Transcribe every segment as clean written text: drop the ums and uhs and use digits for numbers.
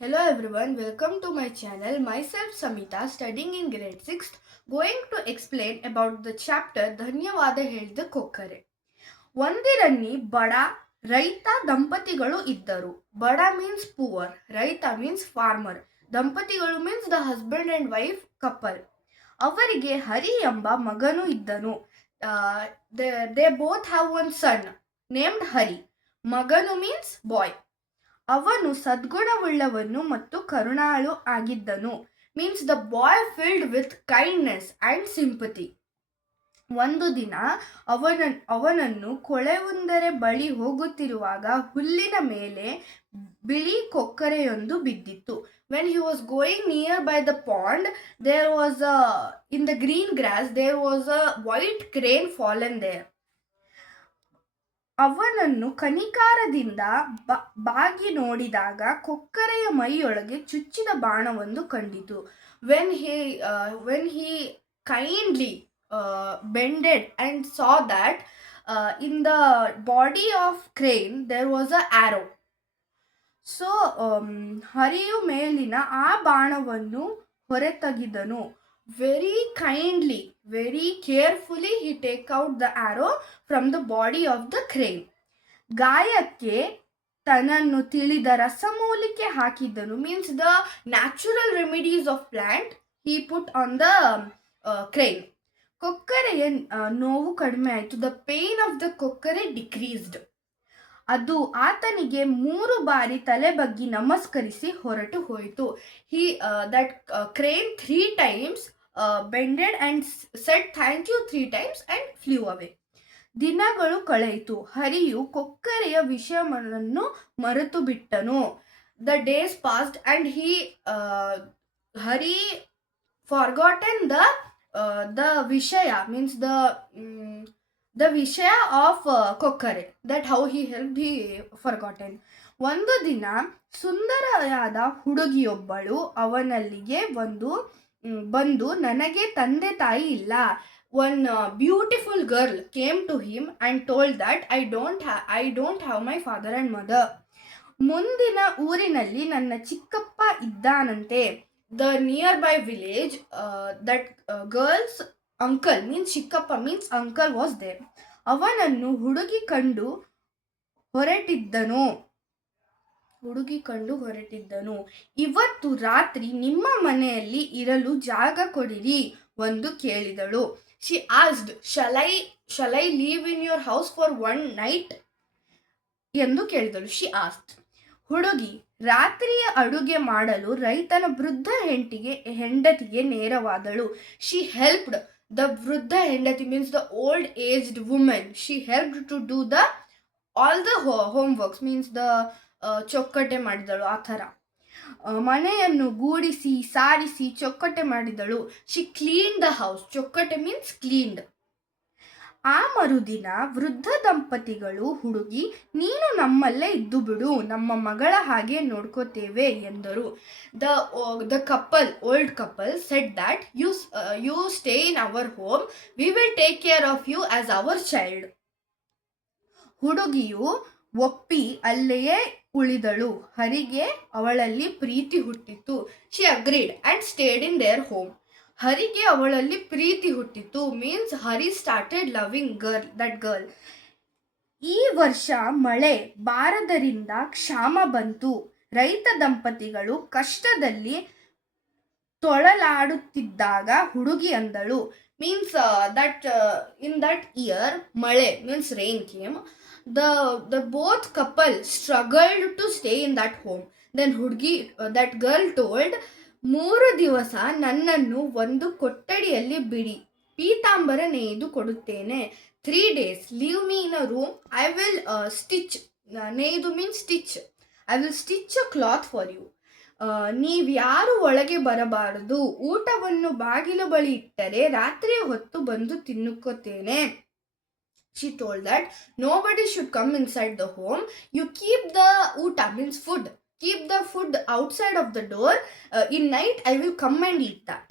Hello everyone, welcome to my channel. Myself Samita, studying in grade 6th, going to explain about the chapter ಧನ್ಯವಾದ ಹೇಳಿದ ಕೊಕ್ಕರೆ. ಒಂದಿರನ್ನಿ ಬಡ ರೈತ ದಂಪತಿಗಳು ಇದ್ದರು. ಬಡ ಮೀನ್ಸ್ ಪೂವರ್, ರೈತ ಮೀನ್ಸ್ ಫಾರ್ಮರ್, ದಂಪತಿಗಳು means the husband and wife couple. ಅವರಿಗೆ ಹರಿ ಎಂಬ ಮಗನು ಇದ್ದನು. They both have one son named Hari. ಮಗನು ಮೀನ್ಸ್ ಬಾಯ್. ಅವನು ಸದ್ಗುಣವುಳ್ಳವನು ಮತ್ತು ಕರುಣಾಳು ಆಗಿದ್ದನು. Means the boy filled with kindness and sympathy. ಒಂದು ದಿನ ಅವನನ್ನು ಕೊಳೆಯೊಂದರ ಬಳಿ ಹೋಗುತ್ತಿರುವಾಗ ಹುಲ್ಲಿನ ಮೇಲೆ ಬಿಳಿ ಕೊಕ್ಕರೆಯೊಂದು ಬಿದ್ದಿತ್ತು. When he was going near by the pond, there was in the green grass there was a white crane fallen there. ಅವನನ್ನು ಕನಿಕಾರದಿಂದ ಬಾಗಿ ನೋಡಿದಾಗ ಕೊಕ್ಕರೆಯ ಮೈಯೊಳಗೆ ಚುಚ್ಚಿದ ಬಾಣವೊಂದು ಕಂಡಿತು. When he kindly bended and saw that in the body of crane there was a arrow. So ಹರಿಯು ಮೇಲಿನ ಆ ಬಾಣವನ್ನು ಹೊರತೆಗೆದನು. Very kindly, very carefully he take out the arrow from the body of the crane. ಗಾಯಕ್ಕೆ ತನ್ನನ್ನು ತಿಳಿದ ರಸಮೂಲಿಕೆ ಹಾಕಿದ್ದನು. Means the natural remedies of plant he put on the crane. ಕೊಕ್ಕರೆಯ ನೋವು ಕಡಿಮೆ ಆಯಿತು. The pain of the kokkare decreased. ಅದು ಆತನಿಗೆ 3 ಬಾರಿ ತಲೆ ಬಗ್ಗಿ ನಮಸ್ಕರಿಸಿ ಹೊರಟು ಹೋಯಿತು. That crane 3 times bended and said thank you 3 times and flew away. ದಿನಗಳು ಕಳೆಯಿತು. ಹರಿಯು ಕೊಕ್ಕರೆಯ ವಿಷಯವನ್ನು ಮರೆತು ಬಿಟ್ಟನು. The days passed and Hari forgotten the Vishaya, means the Vishaya of ಕೊಕ್ಕರೆ, that how he helped he forgotten. ಒಂದು ದಿನ ಸುಂದರವಾದ ಹುಡುಗಿಯೊಬ್ಬಳು ಅವನಲ್ಲಿಗೆ ಬಂದು ನನಗೆ ತಂದೆ ತಾಯಿ ಇಲ್ಲ. One beautiful girl came to him and told that I don't have my father and mother. ಮುಂದಿನ ಊರಿನಲ್ಲಿ ನನ್ನ ಚಿಕ್ಕಪ್ಪ ಇದ್ದಾನಂತೆ. The nearby village, that girl's uncle means ಚಿಕ್ಕಪ್ಪ means uncle was there. ಅವನನ್ನು ಹುಡುಗಿ ಕಂಡು ಹೊರಟಿದ್ದನು. ಇವತ್ತು ರಾತ್ರಿ ನಿಮ್ಮ ಮನೆಯಲ್ಲಿ ಇರಲು ಜಾಗ ಕೊಡಿರಿ ಎಂದು ಕೇಳಿದಳು. She asked, shall I live in your house for one night ಎಂದು ಕೇಳಿದಳು. She asked. ಹುಡುಗಿ ರಾತ್ರಿಯ ಅಡುಗೆ ಮಾಡಲು ರೈತನ ವೃದ್ಧ ಹೆಂಡತಿಗೆ ನೇರವಾದಳು. She helped the ವೃದ್ಧ ಹೆಂಡತಿ means the old aged woman. She helped to do all the homeworks, means the ಚೊಕ್ಕಟೆ ಮಾಡಿದಳು. ಆ ಥರ ಮನೆಯನ್ನು ಗೂಡಿಸಿ ಸಾರಿಸಿ ಚೊಕ್ಕಟೆ ಮಾಡಿದಳು. She cleaned the house. ಚೊಕ್ಕಟೆ means cleaned. ಆ ಮರುದಿನ ವೃದ್ಧ ದಂಪತಿಗಳು ಹುಡುಗಿ, ನೀನು ನಮ್ಮಲ್ಲೇ ಇದ್ದು ಬಿಡು, ನಮ್ಮ ಮಗಳ ಹಾಗೆ ನೋಡ್ಕೋತೇವೆ ಎಂದರು. The old couple said that you stay in our home, we will take care of you as our child. ಹುಡುಗಿಯು ಒಪ್ಪಿ ಅಲ್ಲಿಯೇ ಉಳಿದಳು. ಹರಿಗೆ ಅವಳಲ್ಲಿ ಪ್ರೀತಿ ಹುಟ್ಟಿತು. She agreed and stayed in their home. Harige ಅವಳಲ್ಲಿ ಪ್ರೀತಿ ಹುಟ್ಟಿತು means Hari started loving that girl. ಈ ವರ್ಷ ಮಳೆ ಬಾರದರಿಂದ ಕ್ಷಾಮ ಬಂತು. ರೈತ ದಂಪತಿಗಳು ಕಷ್ಟದಲ್ಲಿ ತೊಳಲಾಡುತ್ತಿದ್ದಾಗ ಹುಡುಗಿ ಅಂದಳು. ಮೀನ್ಸ್ ಇನ್ ದಟ್ ಇಯರ್ ಮಳೆ means rain came. The both couple struggled to stay in that home. Then that girl told, 3 ದಿವಸ ನನ್ನನ್ನು ಒಂದು ಕೊಠಡಿಯಲ್ಲಿ ಬಿಡಿ, ಪೀತಾಂಬರ ನೇಯ್ದು ಕೊಡುತ್ತೇನೆ. 3 days leave me in a room, I will stitch. ನೇಯ್ದು means stitch. I will stitch a cloth for you. ನೀವ್ಯಾರು ಒಳಗೆ ಬರಬಾರದು. ಊಟವನ್ನು ಬಾಗಿಲು ಬಳಿ ಇಟ್ಟರೆ ರಾತ್ರಿಯ ಹೊತ್ತು ಬಂದು ತಿನ್ನುಕೋತೇನೆ. She told that nobody should come inside the home. You keep the uta means food. Keep the food outside of the door. In night I will come and eat that.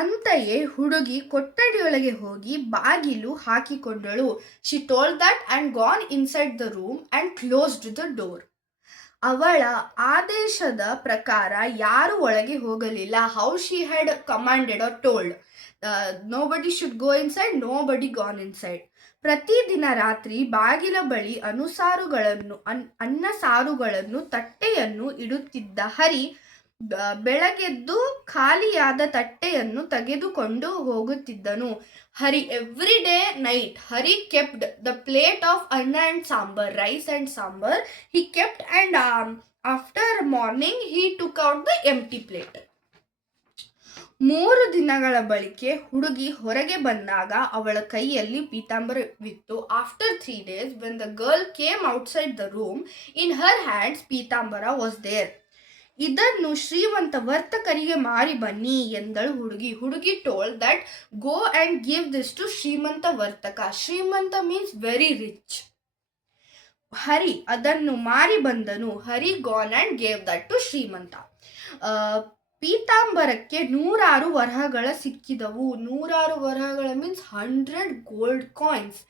ಅಂತೆಯೇ ಹುಡುಗಿ ಕೊಠಡಿಯೊಳಗೆ ಹೋಗಿ ಬಾಗಿಲು ಹಾಕಿಕೊಂಡಳು. She told that and gone inside the room and closed the door. ಅವಳ ಆದೇಶದ ಪ್ರಕಾರ ಯಾರು ಒಳಗೆ ಹೋಗಲಿಲ್ಲ. How she had commanded are told, nobody should go inside, nobody gone inside. ಪ್ರತಿದಿನ ರಾತ್ರಿ ಬಾಗಿಲ ಬಳಿ ಅನ್ನ ಸಾರುಗಳನ್ನು ತಟ್ಟೆಯನ್ನು ಇಡುತ್ತಿದ್ದ ಹರಿ ಬೆಳಗೆದ್ದು ಖಾಲಿಯಾದ ತಟ್ಟೆಯನ್ನು ತೆಗೆದುಕೊಂಡು ಹೋಗುತ್ತಿದ್ದನು. Hari every day night Hari kept the plate of anna and sambar, rice and sambar he kept, and after morning he took out the empty plate. 3 ದಿನಗಳ ಬಳಿಕೆ ಹುಡುಗಿ ಹೊರಗೆ ಬಂದಾಗ ಅವಳ ಕೈಯಲ್ಲಿ ಪೀತಾಂಬರವಿತ್ತು. After 3 days, when the girl came outside the room, in her hands ಪೀತಾಂಬರ was there. ಇದನ್ನು ಶ್ರೀಮಂತ ವರ್ತಕರಿಗೆ ಮಾರಿ ಬನ್ನಿ ಎಂದಳು ಹುಡುಗಿ. ಹುಡುಗಿ told that go and give this to ಶ್ರೀಮಂತ ವರ್ತಕ. ಶ್ರೀಮಂತ ಮೀನ್ಸ್ ವೆರಿ ರಿಚ್. ಹರಿ ಅದನ್ನು ಮಾರಿ ಬಂದನು. Hari gone and gave that to shrimanta. ಪೀತಾಂಬರಕ್ಕೆ 100 ವರಹಗಳ ಸಿಕ್ಕಿದವು. 100 ವರಹಗಳ means 100 gold coins.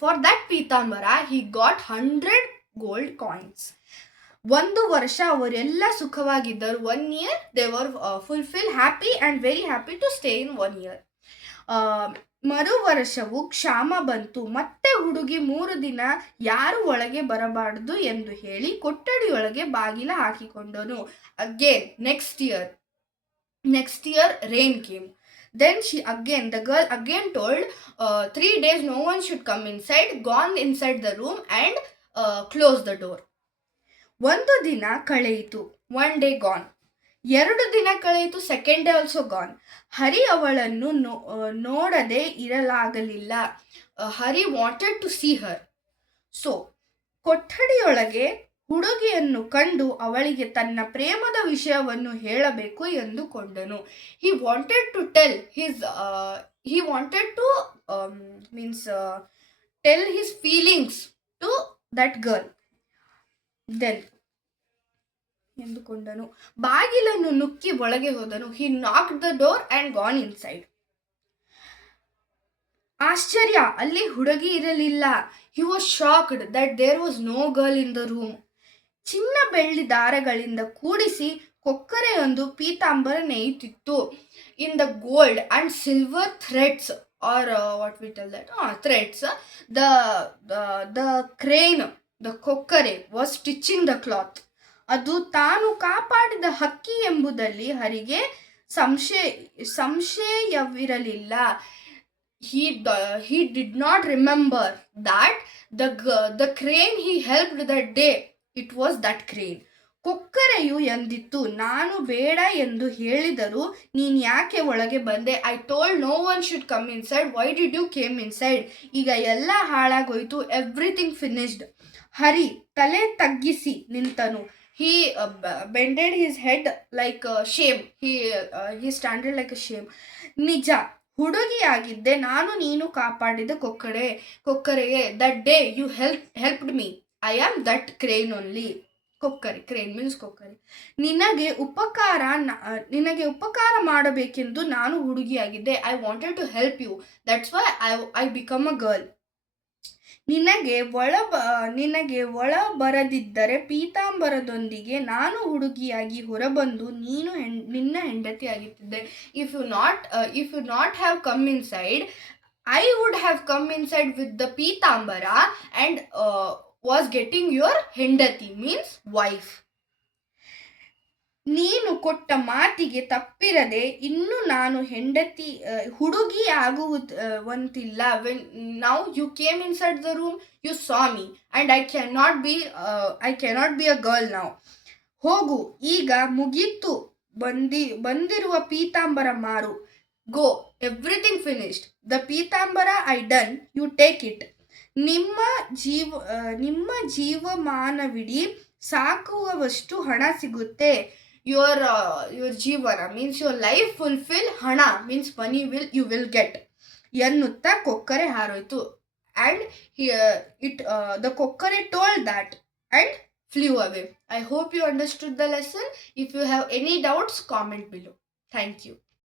For that Pitambara he got 100 gold coins. 1 ವರ್ಷ ಅವರೆಲ್ಲ ಸುಖವಾಗಿದ್ದರು. 1 year they were fulfill happy and very happy to stay in 1 year. ಮರು ವರ್ಷವು ಕ್ಷಾಮ ಬಂತು. ಮತ್ತೆ ಹುಡುಗಿ 3 ದಿನ ಯಾರು ಒಳಗೆ ಬರಬಾರದು ಎಂದು ಹೇಳಿ ಕೊಠಡಿಯೊಳಗೆ ಬಾಗಿಲ ಹಾಕಿಕೊಂಡನು. Again next year rain came. Then the girl again told 3 days no one should come inside, gone inside the room and close the door. 1 ದಿನ ಕಳೆಯಿತು. 1 day gone. 2 ದಿನ ಕಳೆಯಿತು. 2nd day also gone. Hari ಅವಳನ್ನು ನೋಡದೆ ಇರಲಾಗಲಿಲ್ಲ. Hari wanted to see her. So ಕೊಠಡಿಯೊಳಗೆ ಹುಡುಗಿಯನ್ನು ಕಂಡು ಅವಳಿಗೆ ತನ್ನ ಪ್ರೇಮದ ವಿಷಯವನ್ನು ಹೇಳಬೇಕು ಎಂದುಕೊಂಡನು. He wanted to tell his feelings to that girl. Then ಎಂದುಕೊಂಡನು. ಬಾಗಿಲನ್ನು ನುಕ್ಕಿ ಒಳಗೆ ಹೋದನು. He knocked the door and gone inside. ಆಶ್ಚರ್ಯ, ಅಲ್ಲಿ ಹುಡುಗಿ ಇರಲಿಲ್ಲ. He was shocked that there was no girl in the room. ಚಿನ್ನ ಬೆಳ್ಳಿ ದಾರಗಳಿಂದ ಕೂಡಿಸಿ ಕೊಕ್ಕರೆಯೊಂದು ಪೀತಾಂಬರ ನೇಯುತ್ತಿತ್ತು. In the gold and silver threads, or what we tell that, threads, the crane, the ಕೊಕ್ಕರೆ was stitching the cloth. ಅದು ತಾನು ಕಾಪಾಡಿದ ಹಕ್ಕಿ ಎಂಬುದಲ್ಲಿ Harige ಸಂಶಯವಿರಲಿಲ್ಲ. He did not remember that the crane he helped that day, it was that crane. ಕೊಕ್ಕರೆಯು ಎಂದಿತ್ತು, ನಾನು ಬೇಡ ಎಂದು ಹೇಳಿದರೂ ನೀನು ಯಾಕೆ ಒಳಗೆ ಬಂದೆ? I told no one should come inside. Why did you came inside? ಈಗ ಎಲ್ಲ ಹಾಳಾಗೋಯ್ತು. Everything finished. ಹರಿ ತಲೆ ತಗ್ಗಿಸಿ ನಿಂತನು. He bended his head like shame. He standed like a shame. ನಿಜ, ಹುಡುಗಿಯಾಗಿದ್ದೆ ನಾನು ನೀನು ಕಾಪಾಡಿದ ಕೊಕ್ಕರೆಯೇ. That day you helped me. I am that crane only. ಕೊಕ್ಕರೆ, crane means ಕೊಕ್ಕರೆ. ನಿನಗೆ ಉಪಕಾರ ಮಾಡಬೇಕೆಂದು ನಾನು ಹುಡುಗಿಯಾಗಿದ್ದೆ. I wanted to help you. That's why I become a girl. ನಿನಗೆ ಒಳ ಬರದಿದ್ದರೆ ಪೀತಾಂಬರದೊಂದಿಗೆ ನಾನು ಹುಡುಗಿಯಾಗಿ ಹೊರಬಂದು ನೀನು ನಿನ್ನ ಹೆಂಡತಿಯಾಗುತ್ತಿದ್ದೆ. If you not have come inside, I would have come inside with the ಪೀತಾಂಬರ and was getting your ಹೆಂಡತಿ means wife. ನೀನು ಕೊಟ್ಟ ಮಾತಿಗೆ ತಪ್ಪಿರದೆ ಇನ್ನು ನಾನು ಹುಡುಗಿ ಆಗುವಂತಿಲ್ಲ. When now you came inside the room, you saw me and I cannot be a girl now. ಹೋಗು, ಈಗ ಮುಗೀತು. ಬಂದಿರುವ ಪೀತಾಂಬರ ಮಾರು. Go, everything finished. The ಪೀತಾಂಬರ I done, you take it. ನಿಮ್ಮ ಜೀವಮಾನವಿಡೀ ಸಾಕುವಷ್ಟು ಹಣ ಸಿಗುತ್ತೆ. Your ಜೀವನ means your life fulfill, ಹಣ means money you will get ಎನ್ನುತ್ತಾ ಕೊಕ್ಕರೆ ಹಾರೋಯ್ತು. And the ಕೊಕ್ಕರೆ told that and flew away. I hope you understood the lesson. If you have any doubts, comment below. Thank you.